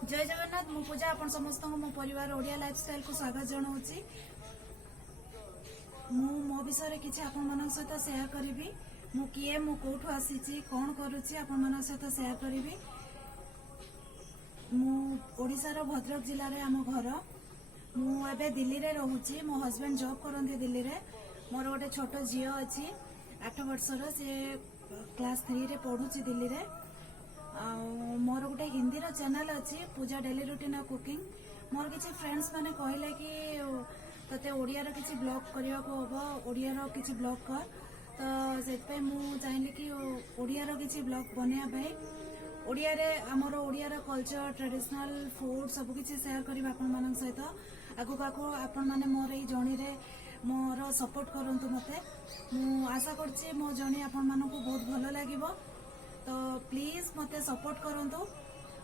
जय जगन्नाथ मु पूजा आपण समस्त मो परिवार ओडिया लाइफस्टाइल को स्वागत जनाऊँगी। मो विषय किसी आपण मान सहित शेयर करी मु किए मु कोठु आसी कौन करुच्ची आपण मान सहित शेयर करी। मु ओडिशार भद्रक जिले में आम घर मु एबे दिल्ली रे रहूची। मो हस्बैंड जॉब करते दिल्ली रे। मोर गोटे छोट झी अच्छी 8 वर्षर से क्लास 3 रे पढ़ुची दिल्ली रे। मोर गोटे हिंदी चैनल अच्छी पूजा डेली रूटीन ऑफ कुकिंग। मोर किसी फ्रेंड्स माने कहले कि तते ओडिया रो किसी ब्लॉग करने को हम ओडिया रो किसी ब्लॉग कर तो से मु चाहिए कि ओडिया रो किसी ब्लॉग बनवाई ओडिया रे आमर ओडिया रो कल्चर ट्रेडिशनल फूड सब किसी शेयर करी आपण मान सहित आगु आगु आपण माने मोर ई जर्नी रे मोर सपोर्ट करंतु मते। मु आशा करछि मो जर्नी आपण मानन को बहुत भलो लागिवो तो प्लीज मते सपोर्ट करंतु।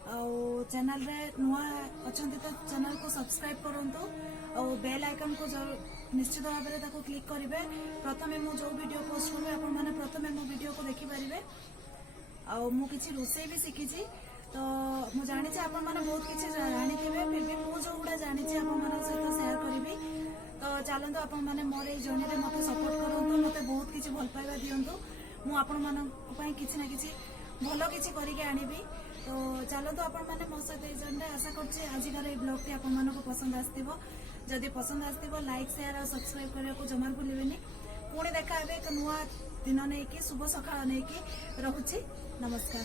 और चैनल रे नुआ अछंती तो चैनल को सब्सक्राइब करंतु और बेल आइकन को निश्चित भाव में ताको क्लिक करेंगे। प्रथमे मु जो वीडियो पोस्ट करूँ आपण माने प्रथमे मो वीडियो को देखि पारिबे। और मु किछि रोषेई भी शिखी तो मु जानी आपण माने बहुत किछि जानी थे फिर भी मु जो गुड़ा जानी आपण मान सहित शेयर करी। तो चलतु आपण माने मोर ए जर्नी रे मते सपोर्ट करंतु मते बहुत किछि भल पाइबा दियंतु। मु आपण मान पई किछि ना किछि भलो किछि करिके आनिबी। तो चलतु आपण माने मो सहित ए जर्नी रे आशा करछि आजिकार ए ब्लॉग टी आपण मानको पसंद आस्तिबो। जदि पसंद आस्तिबो लाइक शेयर और सब्सक्राइब करने को जमार भूलिबेनी। पुणी देखा एक नुआ दिन नहीं कि शुभ सकाळ नहीं कि रहुछि। नमस्कार।